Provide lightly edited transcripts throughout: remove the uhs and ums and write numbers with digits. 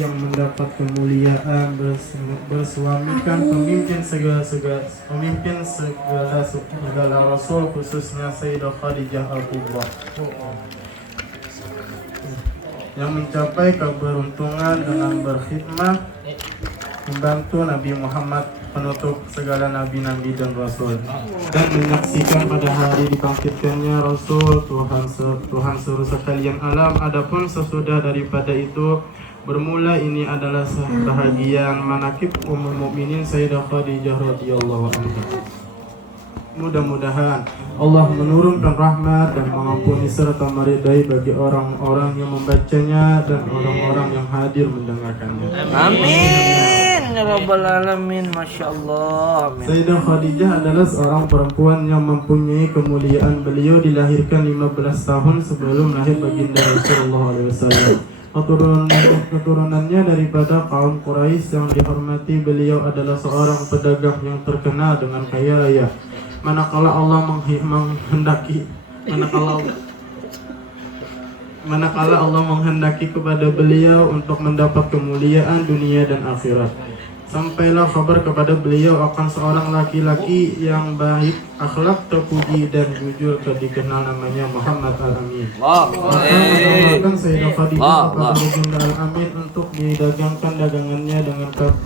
yang mendapat kemuliaan bersuamikan pemimpin segala rasul, khususnya Sayyidah Khadijah Al-Kubra, yang mencapai keberuntungan dengan berkhidmah membantu Nabi Muhammad, penutup segala nabi-nabi dan rasul, dan menyaksikan pada hari dibangkitkannya Rasul Tuhan seluruh sekalian alam. Adapun sesudah daripada itu bermula, ini adalah sebahagian manakib Ummul Mukminin Sayyidah Khadijah radhiyallahu anha. Mudah-mudahan Allah menurunkan rahmat dan mengampuni serta meridai bagi orang-orang yang membacanya dan orang-orang yang hadir mendengarkannya. Amin ya rabbal alamin. Masya Allah. Amin. Sayyidah Khadijah adalah seorang perempuan yang mempunyai kemuliaan. Beliau dilahirkan 15 tahun sebelum lahir baginda Rasulullah SAW. Keturunannya daripada kaum Quraisy yang dihormati. Beliau adalah seorang pedagang yang terkenal dengan kaya raya. Manakala Allah menghendaki kepada beliau untuk mendapat kemuliaan dunia dan akhirat, sampailah kabar kepada beliau akan seorang laki-laki yang baik akhlak, terpuji dan jujur, dikenal namanya Muhammad Al-Amin. Maka menawarkan Sayyidah Khadijah kepada Baginda Al-Amin untuk didagangkan dagangannya.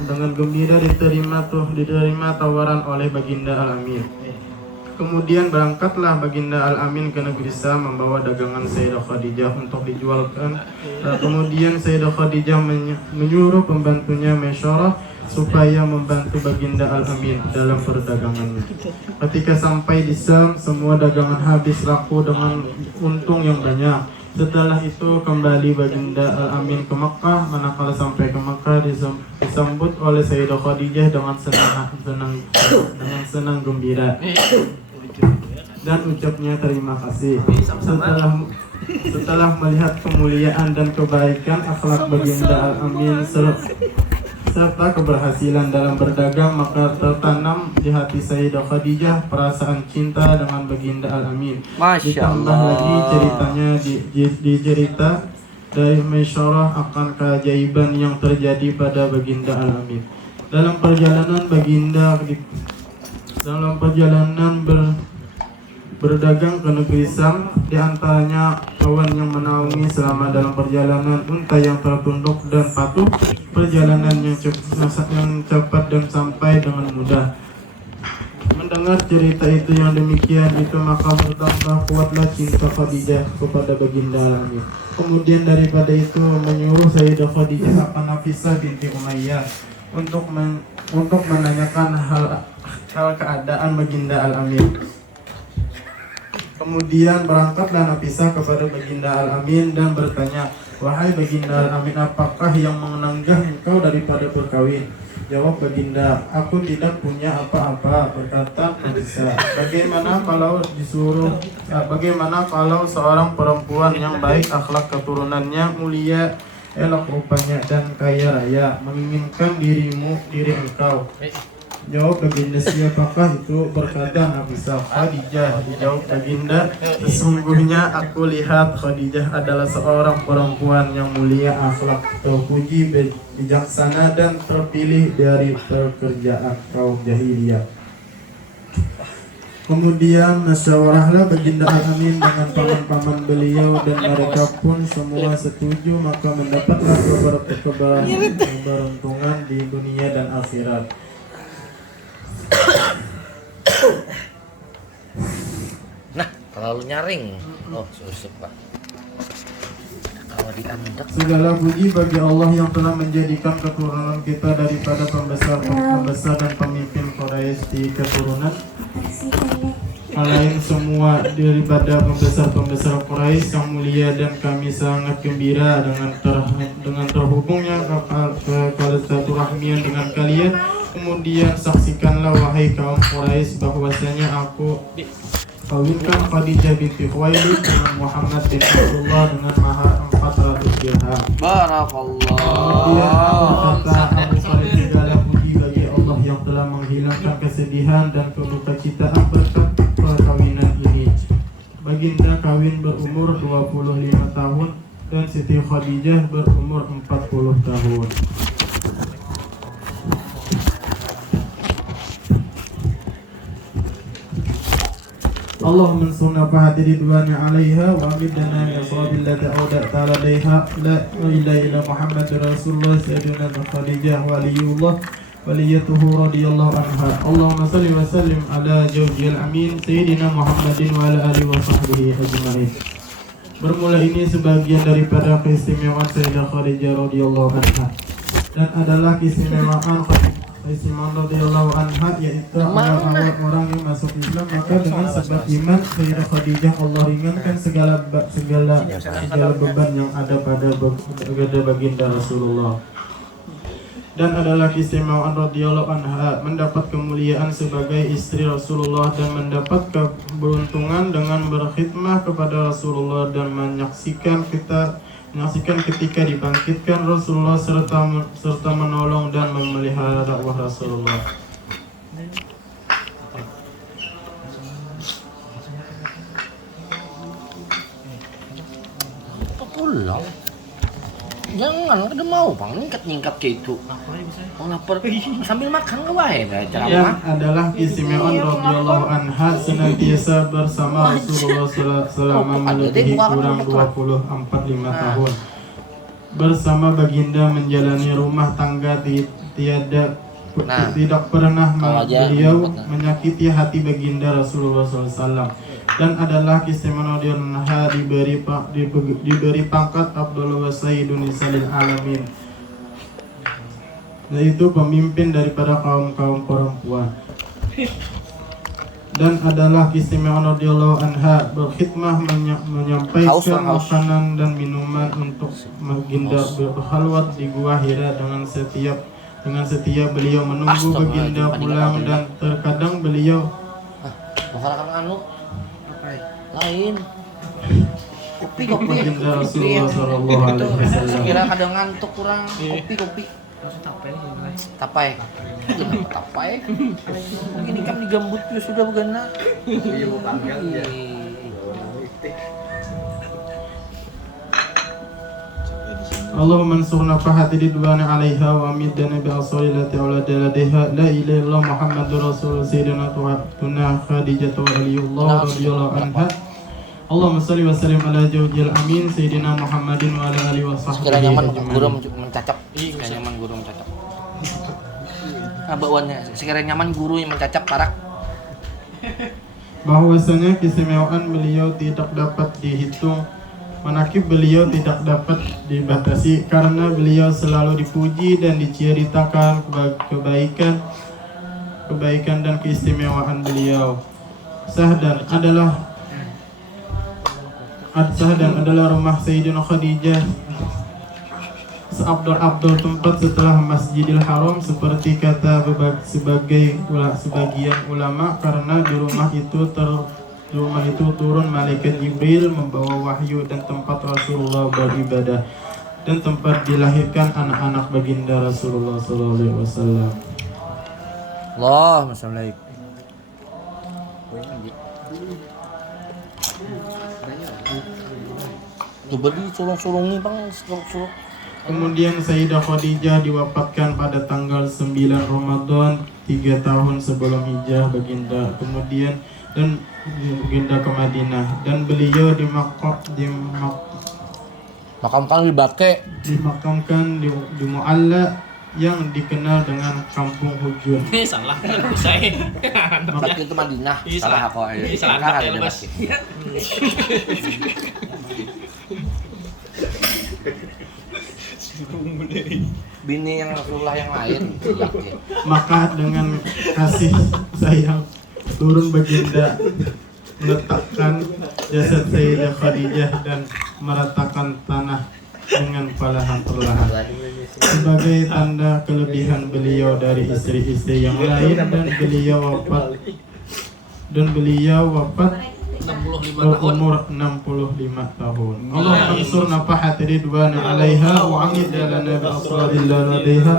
Dengan gembira diterima tawaran oleh Baginda Al-Amin. Kemudian berangkatlah Baginda Al-Amin ke negeri Syam membawa dagangan Sayyidah Khadijah untuk dijualkan. Kemudian Sayyidah Khadijah menyuruh pembantunya Maisyarah supaya membantu Baginda Al-Amin dalam perdagangannya. Ketika sampai di Syam, semua dagangan habis laku dengan untung yang banyak. Setelah itu kembali Baginda Al-Amin ke Mekah. Manakala sampai ke Mekah, disambut oleh Sayyidah Khadijah dengan senang gembira dan ucapnya terima kasih. Setelah melihat kemuliaan dan kebaikan akhlak Baginda Al-Amin serta keberhasilan dalam berdagang, maka tertanam di hati Sayyidah Khadijah perasaan cinta dengan Baginda Al-Amin. Ditambah lagi ceritanya dicerita dari Maisyarah akan keajaiban yang terjadi pada Baginda Al-Amin. Dalam perjalanan berdagang ke negeri Syam, di antaranya kawan yang menaungi selama dalam perjalanan, unta yang tertunduk dan patuh, perjalanan yang cepat dan sampai dengan mudah. Mendengar cerita itu yang demikian itu, maka bertambah kuatlah cinta Khadijah kepada Baginda Al-Amin. Kemudian daripada itu menyuruh Sayyidah Khadijah akan Nafisah binti Umayyah untuk menanyakan hal keadaan Baginda Al-Amin. Kemudian berangkatlah Nafisah kepada Baginda Al-Amin dan bertanya, "Wahai Baginda Al-Amin, apakah yang menenggah engkau daripada berkawin?" Jawab Baginda, "Aku tidak punya apa-apa." Berkata Nafisah, bagaimana kalau seorang perempuan yang baik akhlak, keturunannya mulia, elok rupanya dan kaya raya menginginkan diri engkau? Jawab Baginda, "Siapakah itu?" Berkata Nafisah, "Khadijah." Dijawab Baginda, "Sesungguhnya aku lihat Khadijah adalah seorang perempuan yang mulia akhlak, terpuji, bijaksana dan terpilih dari pekerjaan kaum jahiliyah." Kemudian musyawarahlah Baginda Al-Amin dengan paman-paman beliau dan mereka pun semua setuju, maka mendapatlah keberuntungan di dunia dan akhirat. Nah, terlalu nyaring. Oh, susah Pak. Kalau diandak. Segala puji bagi Allah yang telah menjadikan keturunan kita daripada pembesar dan pemimpin Quraisy di keturunan lain semua daripada pembesar Quraisy yang mulia, dan kami sangat gembira dengan terhubungnya silaturahmian dengan kalian. Kemudian saksikanlah wahai kaum Quraisy bahwasanya aku kawinkan Khadijah binti Khuwailid dengan Muhammad bin Abdullah dengan mahar 400 dirham. Barakallah. Kemudian berkata Abu Salih, segala puji bagi Allah yang telah menghilangkan kesedihan dan kedukacitaan berkat perkawinan ini. Baginda kawin berumur 25 tahun dan Siti Khadijah berumur 40 tahun. اللهم انصرنا فهد رضوان عليها وأمدنا بأصحاب التي أودعت عليها لا إله إلا محمد رسول الله سيدنا خديجة ولي الله وليته رضي الله عنها. اللهم صل وسلم على زوجي الأمين سيدنا محمد وعلى آله وصحبه أجمعين. Bermula ini sebagian daripada keistimewaan Sayyidah Khadijah radhiyallahu anha dan adalah keistimewaan radhiyallahu anha, yaitu awal-awal orang yang masuk Islam, maka dengan sebab iman Sayyidah Khadijah Allah ringankan segala beban yang ada pada baginda Rasulullah. Dan adalah keistimewaan radhiyallahu anha mendapat kemuliaan sebagai istri Rasulullah dan mendapat keberuntungan dengan berkhidmah kepada Rasulullah dan menyaksikan ketika dibangkitkan Rasulullah serta menolong dan memelihara dakwah Rasulullah. Pulang. Jangan, kada mau bang, nyingkat kayak itu. Oh lapar, sambil makan ke bae yang adalah keistimewaan radhiyallahu anha senantiasa bersama Rasulullah selama melebihi kurang 24-5 tahun. Bersama baginda menjalani rumah tangga tidak pernah beliau menyakiti hati baginda Rasulullah SAW. Dan adalah keistimewaan radhiyallahu diberi pangkat Abdul Wasaidun Salil Alamin, yaitu pemimpin daripada kaum perempuan. Dan adalah keistimewaan radhiyallahu anha berkhidmah menyampaikan makanan dan minuman untuk baginda berkhalwat di Gua Hira dengan setia beliau menunggu baginda pulang, dan terkadang beliau lain kopi baginda Rasulullah sallallahu alaihi wasallam. Kira kadang ngantuk kurang kopi tapai begini kan digambut ya sudah begana. Allahumma ansurna fahati ridwana alaiha wa amidna bi asalati awladiladiha la ilaha illallah Muhammadur Rasul sayyidina tuna Khadijah waliyullah radhiyallahu anha. Allahumma salli wa sallim ala zawjil amin sayyidina Muhammadin wa ala alihi wa sahbihi. Sekiranya nyaman guru mencacap. Sekiranya nyaman guru mencacap. Bawaannya sekiranya nyaman guru yang mencacap parak. Bahwasanya keistimewaan beliau tidak dapat dihitung, manakib beliau tidak dapat dibatasi, karena beliau selalu dipuji dan diceritakan kebaikan dan keistimewaan beliau. Sah dan adalah rumah Sayyidina Khadijah seabdul tempat setelah Masjidil Haram, seperti kata sebagian ulama, karena di rumah itu turun malaikat Jibril membawa wahyu, dan tempat Rasulullah beribadah, dan tempat dilahirkan anak-anak baginda Rasulullah sallallahu alaihi wasallam. Allahumma shalli. Tuh beri sulung-sulung nih bang, sulung. Kemudian Sayyidah Khadijah diwafatkan pada tanggal 9 Ramadan 3 tahun sebelum hijrah baginda. Kemudian dan baginda ke Madinah, dan beliau dimakamkan di Mu'alla yang dikenal dengan Kampung Hujun. Salah kan saya. Maka itu Madinah. Salah aku. Salah ada Mas. Bini yang Rasulullah yang lain. Maka dengan kasih sayang turun baginda meletakkan jasad Sayyidah Khadijah dan meratakan tanah dengan perlahan sebagai tanda kelebihan beliau dari istri-istri yang lain, dan beliau wafat 65 tahun. berumur 65 tahun. Allah mansur nafahat ridwan alaiha wa amida lana bi asradillah ladaiha.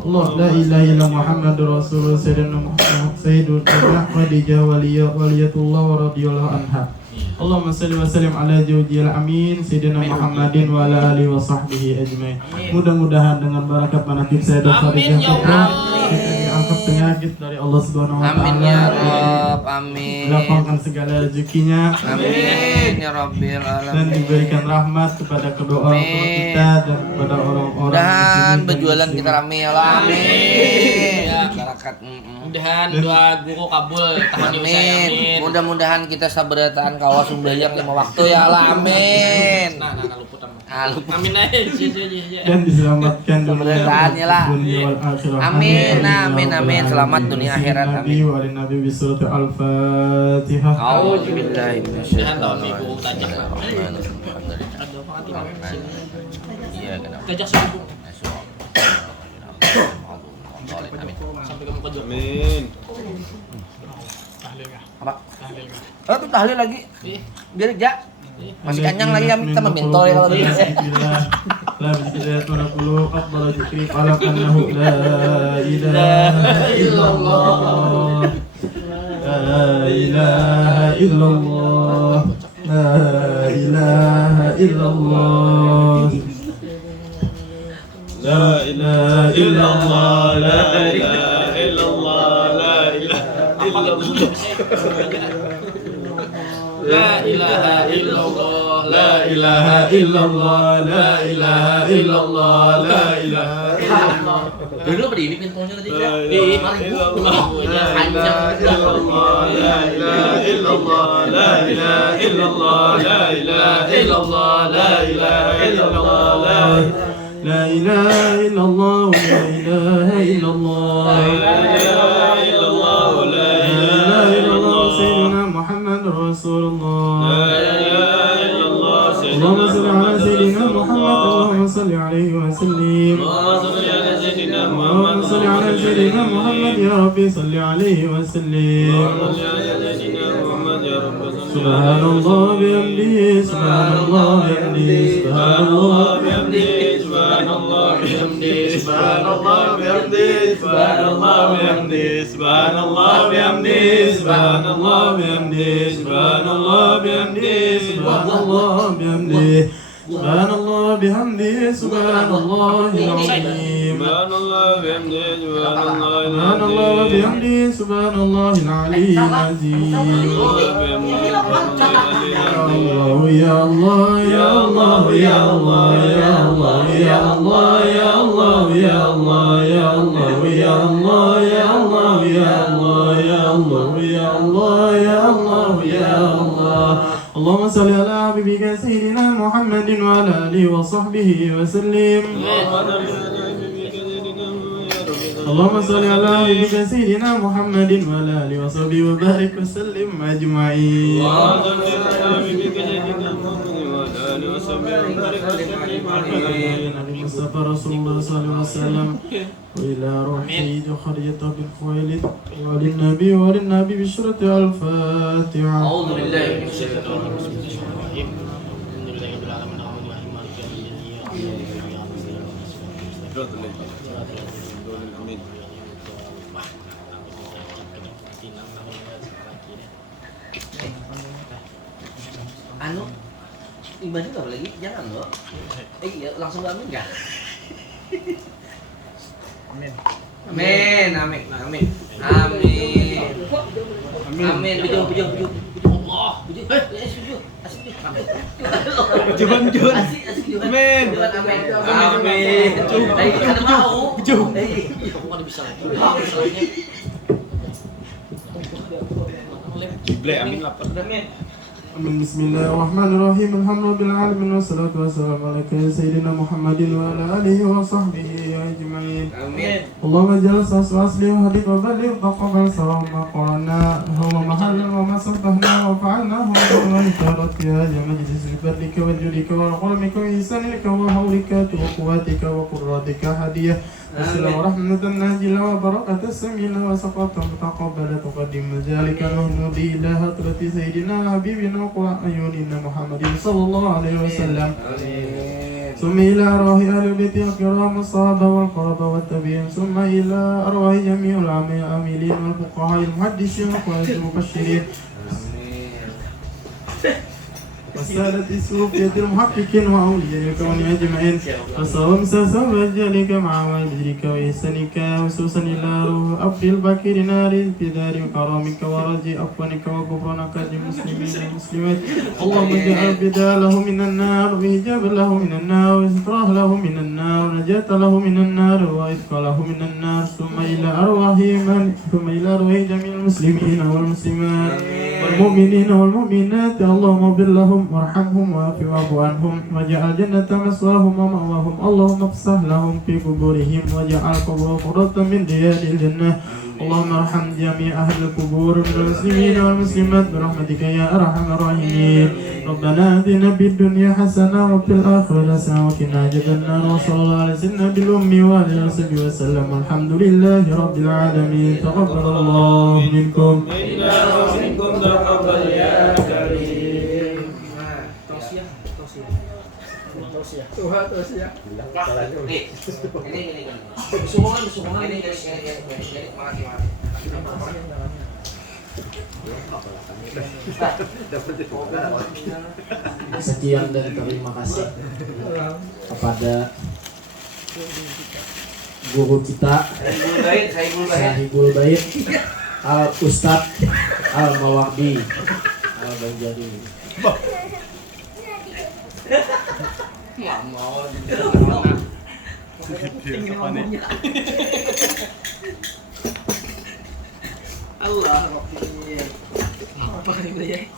Allah la ilaha illa Muhammadur Rasulullah sayyidina Muhammad sayyidul Khadijah waliyatullah wa radhiyallahu anha. Allahumma salli wa sallim ala jawjil amin Sayyidina Muhammadin wa ala alihi wa sahbihi ajmain. Mudah-mudahan dengan barakat manaqib saya Dr. Amin, ya Allah. diangkat penyakit dari Allah Subhanahu wa Amin taala. ya Rabb, amin. Dilapangkan segala rezekinya. Amin ya Rabbil Dan alamin. diberikan rahmat kepada kedua orang tua kita dan kepada orang-orang Mudahan muslimin dan berjualan muslimat. kita rame ya Allah. Amin. Ya. Barakat. Mudahan doa guru kabul tahan usaha Amin. amin. Mudah-mudahan kita sabarataan kawas sumbayang 5 waktu ya Allah. Amin. Nah luput sama. Luput. Amin aja. Iya. Dan diselamatkan Keberkahan ya lah. dunia wal akhirah. Amin, amin, amin. Selamat dunia akhirat. Nabi Amin. wa alin nabi bi surat al-Fatihah. A'udzubillahi Mudahan tahun ini guru tajak. minasyaitonir Ada pengertian. Iya, kenapa? Tajak subuh Amin. sampai kamu ke Jogja. Apa? Oh, itu tahlil lagi. Ih, Biar ja. Masih kenyang lagi kan kita membintol ya kalau gitu. La bismillahirrahmanirrahim. Afdal dzikri qala annahu la ilaha illallah. La ilaha illallah. La ilaha illallah. La ilaha illallah. La ilaha illallah. La ilaha illallah. la ilaha illallah. La ilaha illallah. La ilaha illallah. Dulu berdiri pintunya tadi ya. Ih, Panjang. لا إله إلا الله لا إله إلا الله لا إله إلا الله لا إله إلا الله سيدنا محمد رسول الله اللهم صل على سيدنا محمد اللهم صل عليه وسلم اللهم صل على سيدنا محمد يا ربي صل عليه وسلم سبحان الله بحمده سبحان الله بحمده سبحان الله بحمده سبحان الله بحمده سبحان الله بحمده سبحان الله بحمده سبحان الله بحمده سبحان الله بحمده سبحان الله بحمده سبحان الله بحمده سبحان الله بحمده سبحان الله العظيم سبحان الله بحمده سبحان الله بحمده سبحان الله العلي العظيم يا الله يا الله يا الله يا الله يا الله يا الله يا الله يا الله يا الله يا الله يا الله يا الله يا الله يا الله يا الله اللهم صل على حبيبك سيدنا محمد وعلى اله وصحبه وسلم اللهم صل على حبيبك سيدنا محمد وعلى اله وصحبه وبارك وسلم اجمعين المصطفى رسول الله صلى الله عليه وسلم وإلى روح سيد خريطة بن خويلد وللنبي وللنبي بشرة الفاتحة أعوذ بالله من الشيطان الرجيم. Anu, ibadah nggak boleh lagi, jangan loh. Iya, langsung amin nggak? Amin. Amin, amin, amin, amin, amin. Bujur. Allah, bujur. Bujur. Asik bujur. Bujur. Asik bujur. Amin. Amin. Ayo kita mau. Bujur. Iya, kok ada bisa lagi. Jible amin lapar dah. Amin. Bismillahirrahmanirrahim. Alhamdulillah alamin wassalatu wassalamu ala sayyidina Muhammadin wa ala alihi wa sahbihi ajma'in. Amin. اللهم اجعل أصلي وهديك وبلغ تقبل سواء ما قرنا هو محل وما صرفنا وفعلناه وما اشترت في هذا المجلس بفضلك وجودك وكرمك وإحسانك وحولك وقوتك وقدرتك هدية وسلام ورحمة ناجلة وبركة سمينة وسقط متقبلة تقدم ذلك نهدي إلى حضرة سيدنا حبيبنا وقرآن عيوننا محمد صلى الله عليه وسلم ثم إلى أرواح أهل البيت الكرام الصحابة والقرابة والتابعين ثم إلى أرواح جميع العاملين والفقهاء المحدثين والقراء المبشرين وسالت صوفية المحققين وأولياء الكون أجمعين فصوم سوف ذلك مع وجهك وإحسانك خصوصا إلى روح عبد البكر نار بدار كرامك ورجاء عفوك وغفرانك للمسلمين والمسلمات اللهم اجعل بداله من النار وحجاب له من النار وستراه له من النار ونجاة له من النار وإذك له من النار ثم إلى أرواح جميع المسلمين والمسلمات والمؤمنين والمؤمنات اللهم اغفر لهم وارحمهم واعف عنهم واجعل الجنة مثواهم ومأواهم اللهم افسح لهم في قبورهم واجعل قبورهم قرة من رياض الجنة اللهم ارحم جميع أهل القبور من المسلمين والمسلمات برحمتك يا أرحم الراحمين ربنا آتنا في الدنيا حسنة وفي الآخرة حسنة وقنا عذاب النار وصلى الله على سيدنا بالأم وآله وصحبه وسلم والحمد لله رب العالمين تقبل الله منكم Minkum taqabbal ya karim. Sekian dan terima kasih kepada guru kita Sahibul Bait Al Ustadz Al Mawardi Al Banjari. Allah, apa ini?